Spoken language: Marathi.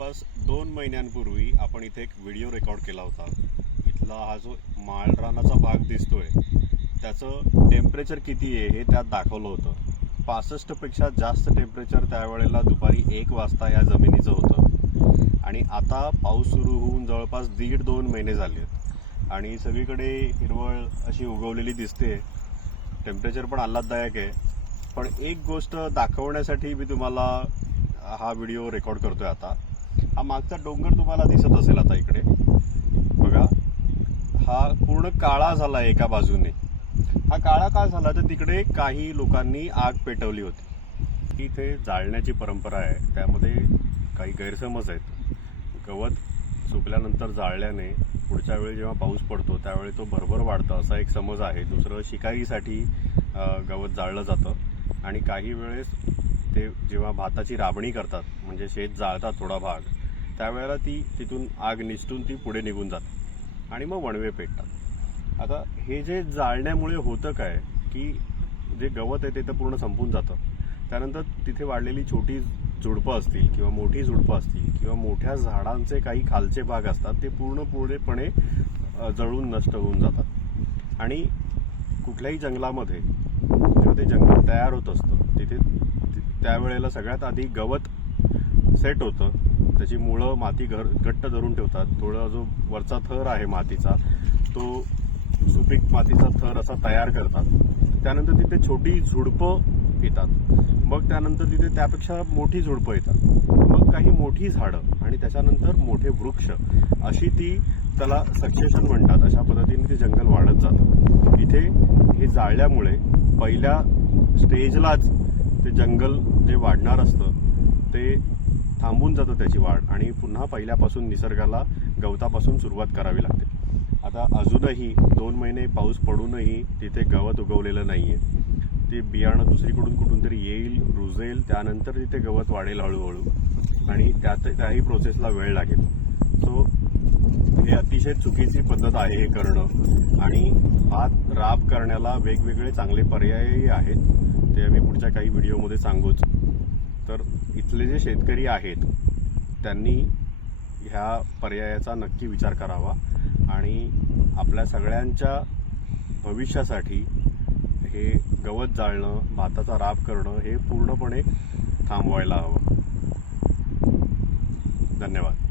जवळपास दोन महिन्यांपूर्वी आपण इथे एक व्हिडिओ रेकॉर्ड केला होता. इथला हा जो माळरानाचा भाग दिसतोय त्याचं टेम्परेचर किती आहे हे त्यात दाखवलं होतं. पासष्टपेक्षा जास्त टेम्परेचर त्यावेळेला दुपारी एक वाजता या जमिनीचं होतं. आणि आता पाऊस सुरू होऊन जवळपास दीड दोन महिने झाले आहेत आणि सगळीकडे हिरवळ अशी उगवलेली दिसते. टेम्परेचर पण आल्हाददायक आहे. पण एक गोष्ट दाखवण्यासाठी मी तुम्हाला हा व्हिडिओ रेकॉर्ड करतोय आता. हा मागचा डोंगर तुम्हाला दिसत असेल आता इकडे. बघा हा पूर्ण काळा झाला एका बाजूने. हा काळा का झाला? तर तिकडे काही लोकांनी आग पेटवली होती. इथे जाळण्याची परंपरा आहे. त्यामध्ये काही गैरसमज आहेत. गवत सुकल्यानंतर जाळल्याने पुढच्या वेळी जेव्हा पाऊस पडतो त्यावेळी तो भरभर वाढतो. असा एक समज आहे. दुसरं शिकारीसाठी गवत जाळलं जातं. आणि काही वेळेस ते जेव्हा भाताची राबणी करतात म्हणजे शेत जाळतात थोडा भाग त्यावेळेला ती तिथून आग निसटून ती पुढे निघून जाते आणि मग वणवे पेटतात. आता हे जे जाळण्यामुळे होतं काय की जे गवत आहे ते तर पूर्ण संपून जातं. त्यानंतर तिथे वाढलेली छोटी झुडपं असतील किंवा मोठी झुडपं असतील किंवा मोठ्या झाडांचे काही खालचे भाग असतात ते पूर्ण पूर्णपणे जळून नष्ट होऊन जातात. आणि कुठल्याही जंगलामध्ये जेव्हा ते जंगल तयार होत असतं तिथे त्यावेळेला सगळ्यात आधी गवत सेट होतं. त्याची मुळं माती घर घट्ट धरून ठेवतात. थोडा जो वरचा थर आहे मातीचा तो सुपीक मातीचा थर असा तयार करतात. त्यानंतर तिथे छोटी झुडपं येतात. मग त्यानंतर तिथे त्यापेक्षा मोठी झुडपं येतात. मग काही मोठी झाडं आणि त्याच्यानंतर मोठे वृक्ष अशी ती त्याला सक्सेशन म्हणतात. अशा पद्धतीने ते जंगल वाढत जातं. इथे हे जाळल्यामुळे पहिल्या स्टेजलाच ते जंगल जे वाढणार असतं ते थांबून जातं त्याची वाढ आणि पुन्हा पहिल्यापासून निसर्गाला गवतापासून सुरुवात करावी लागते. आता अजूनही दोन महिने पाऊस पडूनही तिथे गवत उगवलेलं नाही आहे ते बियाणं दुसरीकडून कुठून तरी येईल रुजेल त्यानंतर तिथे गवत वाढेल हळूहळू. आणि त्यात त्याही प्रोसेसला वेळ लागेल. सो हे अतिशय चुकीची पद्धत आहे हे करणं. आणि हात राब करण्याला वेगवेगळे चांगले पर्यायही आहेत. ते आम्ही पुढच्या काही व्हिडिओमध्ये सांगूच. तर इथले जे शेतकरी आहेत त्यांनी ह्या पर्यायाचा नक्की विचार करावा आणि आपल्या सगळ्यांच्या भविष्यासाठी हे गवत जाळणं भाताचा राब करणं हे पूर्णपणे थांबवायला हवं. धन्यवाद.